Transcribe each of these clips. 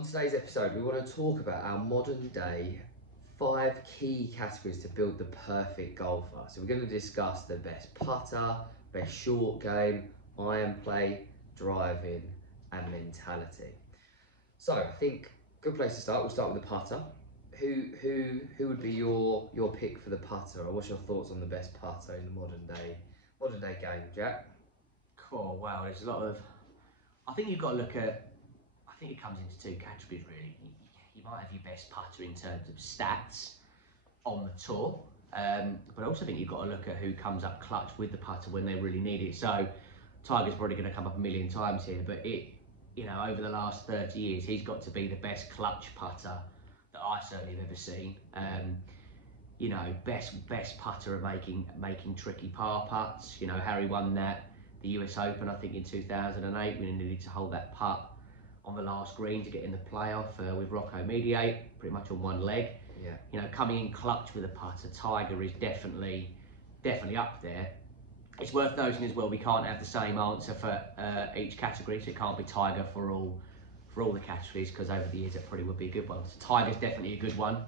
On today's episode, we want to talk about our modern day 5 key categories to build the perfect golfer. So we're going to discuss the best putter, best short game, iron play, driving, and mentality. So I think good place to start. We'll start with the putter. Who would be your pick for the putter, or what's your thoughts on the best putter in the modern day game, Jack? Cool. Wow, there's a lot of. I think you've got to look at. I think it comes into 2 categories really. You might have your best putter in terms of stats on the tour, but I also think you've got to look at who comes up clutch with the putter when they really need it. So Tiger's probably going to come up a million times here, but over the last 30 years, he's got to be the best clutch putter that I certainly have ever seen. Best putter at making tricky par putts. Harry won the US Open, I think, in 2008. We needed to hold that putt on the last green to get in the playoff with Rocco Mediate, pretty much on one leg. Yeah. Coming in clutch with a putter, Tiger is definitely up there. It's worth noting as well, we can't have the same answer for each category, so it can't be Tiger for all the categories, because over the years it probably would be a good one. So Tiger's definitely a good one.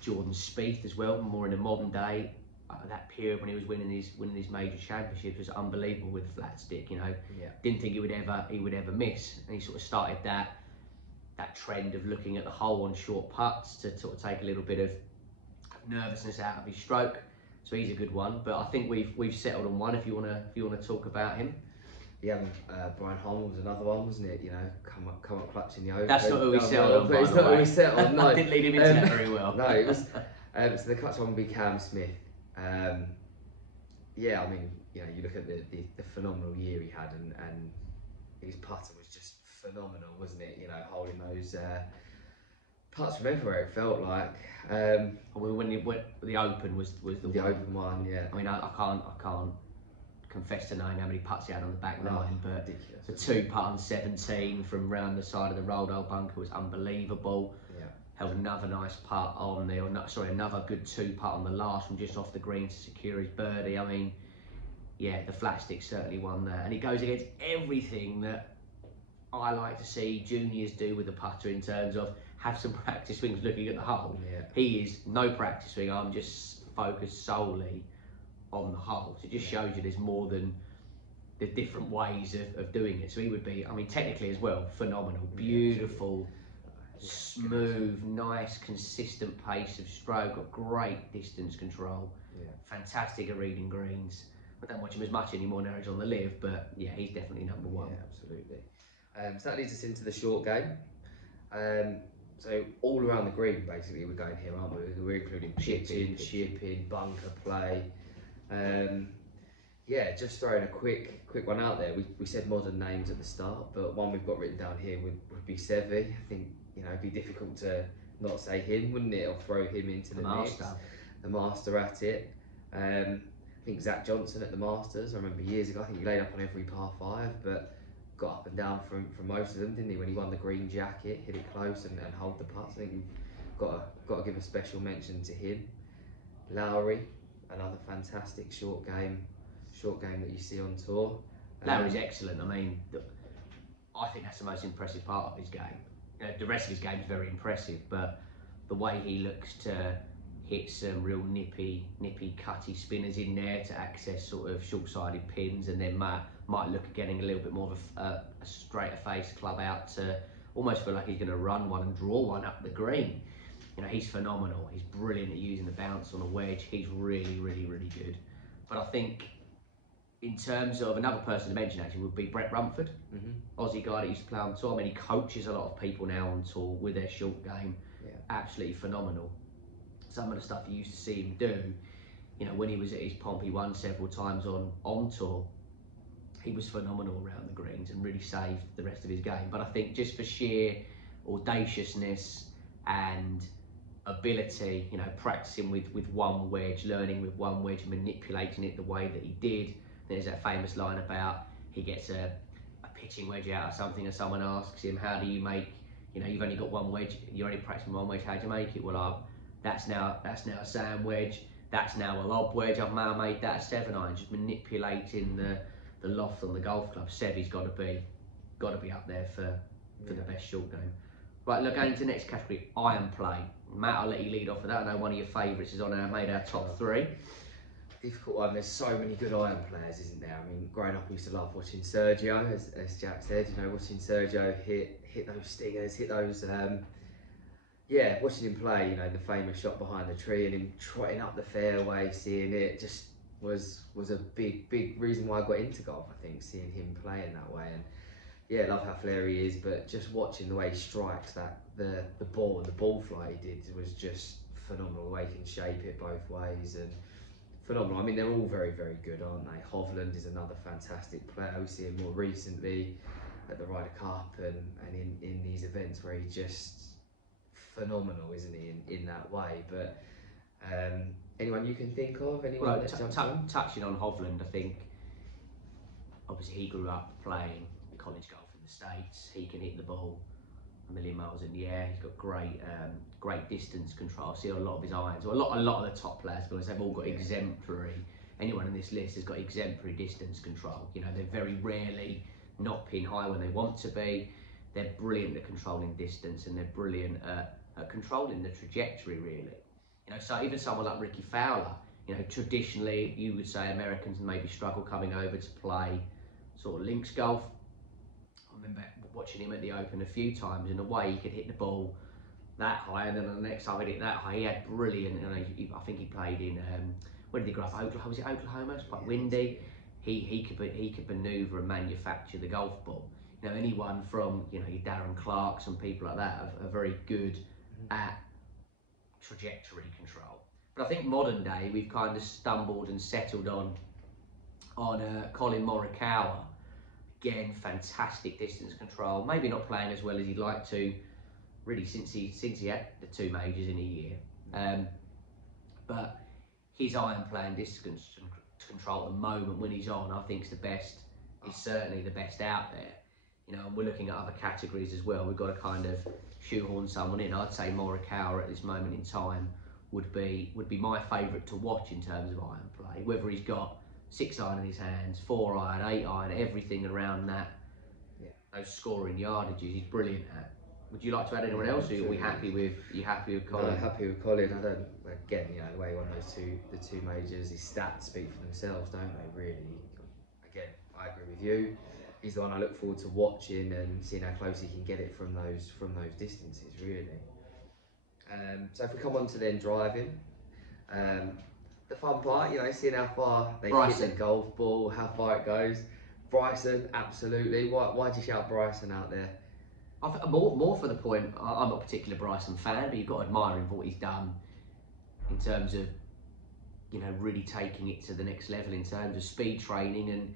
Jordan Spieth as well, more in the modern day. That period when he was winning his major championships was unbelievable with the flat stick. Didn't think he would ever miss, and he sort of started that trend of looking at the hole on short putts to sort of take a little bit of nervousness out of his stroke. So he's a good one. But I think we've settled on one. If you wanna talk about him. Yeah, Brian Holm was another one, wasn't it? Come up clutch in the Open. That's not who we settled on. But it's not who we settled on. No, I didn't lead him into that very well. No, it was. So the clutch one would be Cam Smith. Yeah, I mean, you look at the phenomenal year he had, and his putter was just phenomenal, wasn't it? Holding those putts from everywhere. It felt like. When the Open was the Open one, yeah. I mean, I can't confess to knowing how many putts he had on the back nine, but ridiculous, the 2-putt on 17 from round the side of the rolled old bunker was unbelievable. Yeah. Held another nice putt on another good 2-putt on the last from just off the green to secure his birdie. I mean, yeah, the flat stick certainly won that, and it goes against everything that I like to see juniors do with the putter in terms of have some practice swings looking at the hole. Yeah. He is no practice swing. I'm just focused solely on the hole. So it just shows you there's more than the different ways of doing it. So he would be, I mean, technically as well, phenomenal, beautiful, smooth, nice, consistent pace of stroke, got great distance control, fantastic at reading greens. I don't watch him as much anymore now he's on the live, but yeah, he's definitely number one. Yeah, absolutely. So that leads us into the short game. So all around the green, basically, we're going here, aren't we? We're including pitching, chipping, bunker play. Just throwing a quick one out there. We said modern names at the start, but one we've got written down here would be Seve. I think it'd be difficult to not say him, wouldn't it? Or throw him into the mix. The master at it. I think Zach Johnson at the Masters. I remember years ago. I think he laid up on every par 5, but got up and down from most of them, didn't he? When he won the green jacket, hit it close and hold the putts. I think you've got to give a special mention to him. Lowry, another fantastic short game that you see on tour. Lowry's excellent. I mean, I think that's the most impressive part of his game. The rest of his game is very impressive, but the way he looks to hit some real nippy, cutty spinners in there to access sort of short-sided pins, and then might look at getting a little bit more of a straighter face club out to almost feel like he's going to run one and draw one up the green. He's phenomenal. He's brilliant at using the bounce on a wedge. He's really, really, really good. But I think in terms of another person to mention actually would be Brett Rumford, Aussie guy that used to play on tour. I mean, he coaches a lot of people now on tour with their short game. Yeah. Absolutely phenomenal. Some of the stuff you used to see him do, when he was at his pomp, he won several times on tour. He was phenomenal around the greens and really saved the rest of his game. But I think just for sheer audaciousness and ability, practicing with one wedge, learning with one wedge, manipulating it the way that he did. There's that famous line about he gets a pitching wedge out of something and someone asks him, how do you make, you've only got one wedge, you're only practicing one wedge, how do you make it? Well, that's now a sand wedge, that's now a lob wedge, I've now made that a 7-iron, just manipulating the loft on the golf club. Seve's got to be up there for for the best short game. Right, look, going to the next category, iron play. Matt, I'll let you lead off with that. I know one of your favourites is made our top 3. Difficult one. There's so many good iron players, isn't there? I mean, growing up, I used to love watching Sergio, as Jack said. You know, watching Sergio hit those stingers, hit those. Watching him play. You know, the famous shot behind the tree and him trotting up the fairway, seeing it just was a big reason why I got into golf. I think seeing him playing that way, and yeah, love how flair he is. But just watching the way he strikes the ball and the ball flight he did was just phenomenal. The way he can shape it both ways and phenomenal. I mean, they're all very good, aren't they? Hovland is another fantastic player. We see him more recently at the Ryder Cup and in these events where he's just phenomenal, isn't he, in that way? But anyone you can think of? Anyone touching on Hovland, I think obviously he grew up playing college golf in the States. He can hit the ball a million miles in the air. He's got great distance control. I see a lot of his irons. Well, a lot of the top players, because they've all got exemplary. Anyone in this list has got exemplary distance control. You know, they're very rarely not pin high when they want to be. They're brilliant at controlling distance, and they're brilliant at controlling the trajectory, really. You know, so even someone like Ricky Fowler, you know, traditionally you would say Americans maybe struggle coming over to play sort of links golf. I remember watching him at the Open a few times, and the way he could hit the ball that high, and then the next time he hit that high, he had brilliant. You know, I think he played in where did he grow up? Oklahoma? Was it Oklahoma? It's quite windy. He could manoeuvre and manufacture the golf ball. You know, anyone from your Darren Clarks and people like that are very good at trajectory control. But I think modern day we've kind of stumbled and settled on Colin Morikawa. Again, fantastic distance control. Maybe not playing as well as he'd like to, really, since he had the 2 majors in a year. But his iron playing distance control at the moment when he's on, I think is the best. Is certainly the best out there. You know, and we're looking at other categories as well. We've got to kind of shoehorn someone in. I'd say Morikawa at this moment in time would be my favourite to watch in terms of iron play. Whether he's got 6 iron in his hands, 4 iron, 8 iron, everything around that, those scoring yardages, he's brilliant at. Would you like to add anyone else? Or are we happy with Colin? No, happy with Colin. I don't. Again, you know, the way he won the two majors, his stats speak for themselves, don't they? Really. Again, I agree with you. He's the one I look forward to watching and seeing how close he can get it from those distances, really. So if we come on to then driving, the fun part, you know, seeing how far they hit the golf ball, how far it goes. Bryson, absolutely. Why'd you shout Bryson out there? More for the point, I'm not a particular Bryson fan, but you've got to admire him for what he's done in terms of, you know, really taking it to the next level in terms of speed training and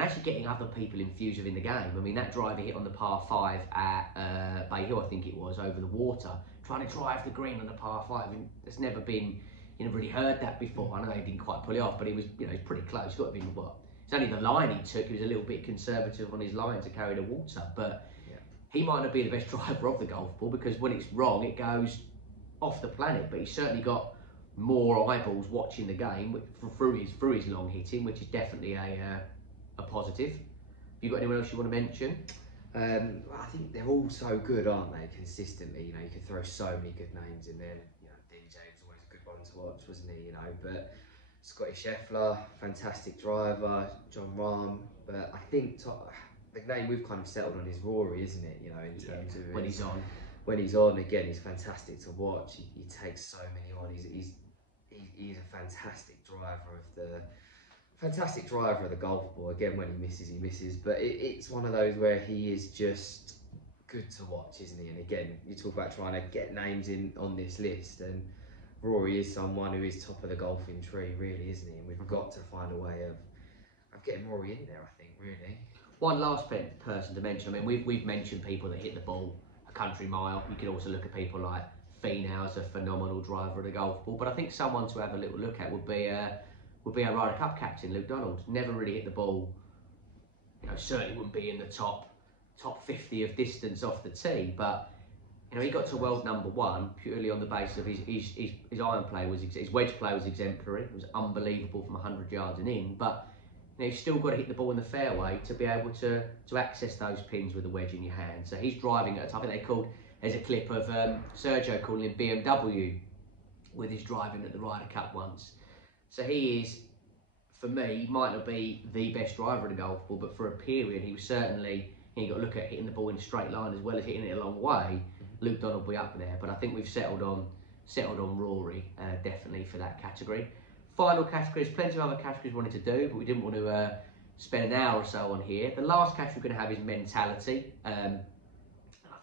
actually getting other people infused within the game. I mean, that drive he hit on the par 5 at Bay Hill, I think it was, over the water, trying to drive the green on the par 5. I mean, there's never been, you know, really heard that before. I know he didn't quite pull it off, but he was, you know, he's pretty close. He's got to be, what? It's only the line he took. He was a little bit conservative on his line to carry the water, but he might not be the best driver of the golf ball because when it's wrong, it goes off the planet. But he's certainly got more eyeballs watching the game through his long hitting, which is definitely a positive. Have you got anyone else you want to mention? I think they're all so good, aren't they? Consistently, you know, you could throw so many good names in there. You know, DJ was always a good one to watch, wasn't he? You know, but Scotty Scheffler, fantastic driver. John Rahm, but I think the name we've kind of settled on is Rory, isn't it? You know, in terms of when he's on. When he's on, again, he's fantastic to watch. He takes so many on. He's a fantastic driver of the golf ball. Again, when he misses. But it's one of those where he is just good to watch, isn't he? And again, you talk about trying to get names in on this list, and Rory is someone who is top of the golfing tree, really, isn't he? And we've got to find a way of getting Rory in there, I think, really. One last person to mention. I mean, we've mentioned people that hit the ball a country mile. You could also look at people like Finau's a phenomenal driver of the golf ball. But I think someone to have a little look at would be our Ryder Cup captain, Luke Donald. Never really hit the ball. You know, certainly wouldn't be in the top 50 of distance off the tee. But you know, he got to world #1 purely on the basis of his iron play his wedge play was exemplary. It was unbelievable from 100 yards and in. But you you've still got to hit the ball in the fairway to be able to access those pins with a wedge in your hand. So he's driving at a time. I think there's a clip of Sergio calling him BMW with his driving at the Ryder Cup once. So he is, for me, might not be the best driver in a golf ball, but for a period, he was certainly, you got to look at hitting the ball in a straight line as well as hitting it a long way. Luke Donald will be up there, but I think we've settled on Rory, definitely for that category. Final category, there's plenty of other categories we wanted to do, but we didn't want to spend an hour or so on here. The last category we're going to have is mentality. I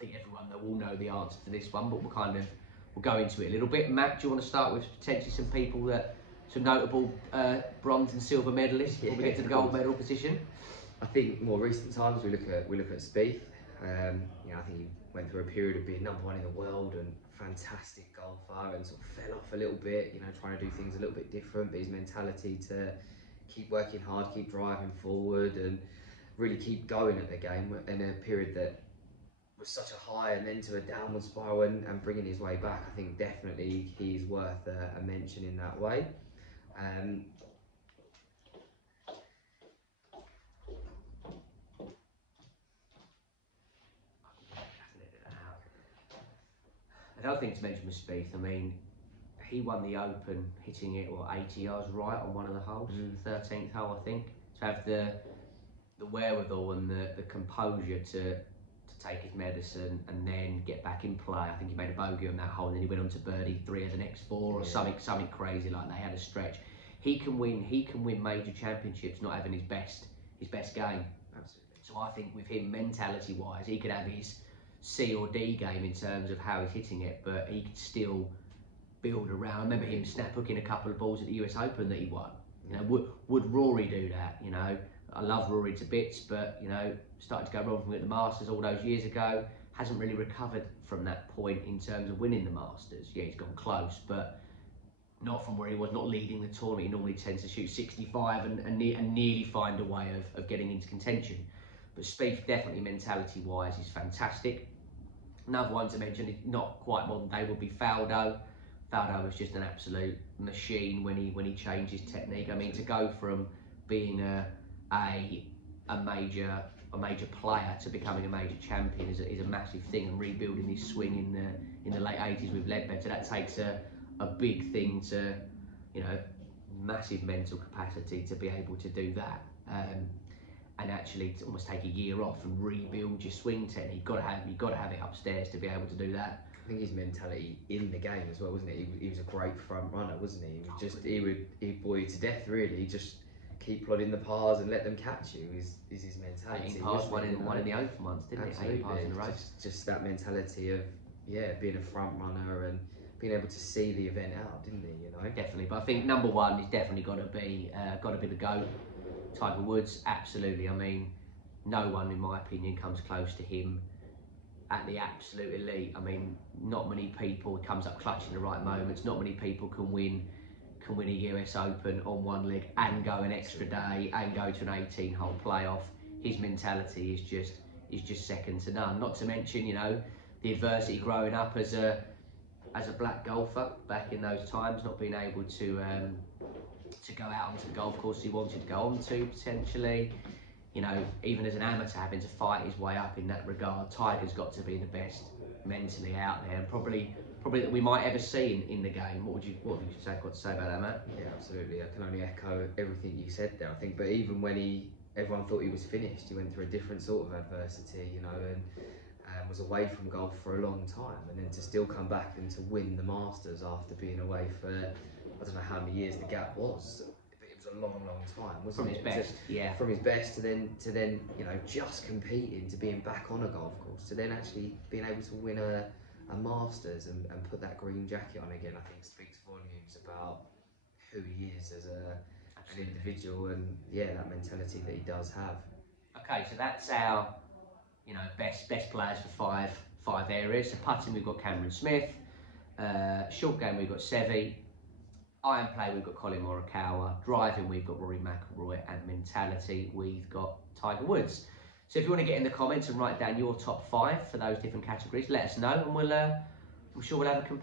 think everyone will know the answer to this one, but we'll go into it a little bit. Matt, do you want to start with potentially some people some notable bronze and silver medalists before we get to the gold medal position? I think more recent times we look at Spieth. I think he went through a period of being #1 in the world and fantastic golfer, and sort of fell off a little bit, trying to do things a little bit different, but his mentality to keep working hard, keep driving forward and really keep going at the game in a period that was such a high and then to a downward spiral and bringing his way back. I think definitely he's worth a mention in that way. Another thing to mention with Spieth, I mean, he won the Open hitting it 80 yards right on one of the holes, 13th hole I think. To have the wherewithal and the composure to take his medicine and then get back in play. I think he made a bogey on that hole and then he went on to birdie 3 of the next 4 or something crazy like they had a stretch. He can win major championships not having his best game. Absolutely. So I think with him, mentality wise, he could have his C or D game in terms of how he's hitting it, but he could still build around. I remember him snap hooking a couple of balls at the US Open that he won. Would Rory do that? I love Rory to bits, but started to go wrong from at the Masters all those years ago. Hasn't really recovered from that point in terms of winning the Masters. Yeah, he's gone close, but not from where he was, not leading the tournament. He normally tends to shoot 65 and nearly find a way of getting into contention. But Spieth, definitely mentality-wise, is fantastic. Another one to mention, not quite modern day, would be Faldo. Faldo was just an absolute machine when he changed his technique. I mean, to go from being a major player to becoming a major champion is a massive thing, and rebuilding his swing in the late 80s with Ledbetter, that takes a big thing to, massive mental capacity to be able to do that. And actually to almost take a year off and rebuild your swing technique. You've got to have it upstairs to be able to do that. I think his mentality in the game as well, wasn't it? He was a great front runner, wasn't he? He'd bore you to death, really. Just keep plodding the pars and let them catch you is his mentality. 18 pars, one in the Open once, didn't Absolutely. it? 18 pars in a row. Just that mentality of being a front runner and being able to see the event out, didn't he? Definitely, but I think #1 is definitely got to be the GOAT. Tiger Woods, absolutely. I mean, no one, in my opinion, comes close to him at the absolute elite. I mean, not many people, comes up clutch in the right moments. Not many people can win a US Open on one leg and go an extra day and go to an 18-hole playoff. His mentality is just second to none. Not to mention, the adversity growing up as a black golfer back in those times, not being able to go out onto the golf course he wanted to go on to potentially. Even as an amateur, having to fight his way up in that regard. Tiger's got to be the best mentally out there, and probably that we might ever see in the game. What have you got to say about that, Matt? Yeah, absolutely. I can only echo everything you said there. I think, but even when everyone thought he was finished, he went through a different sort of adversity, and was away from golf for a long time, and then to still come back and to win the Masters after being away for I don't know how many years the gap was. It was a long time, wasn't it? From his best, From his best to then just competing, to being back on a golf course, to then actually being able to win a Masters and put that green jacket on again, I think speaks volumes about who he is as an individual, and that mentality that he does have. Okay, so that's our best players for five areas. So putting, we've got Cameron Smith. Short game, we've got Seve. Iron play, we've got Colin Morikawa. Driving, we've got Rory McIlroy. And mentality, we've got Tiger Woods. So if you want to get in the comments and write down your top 5 for those different categories, let us know, and I'm sure we'll have a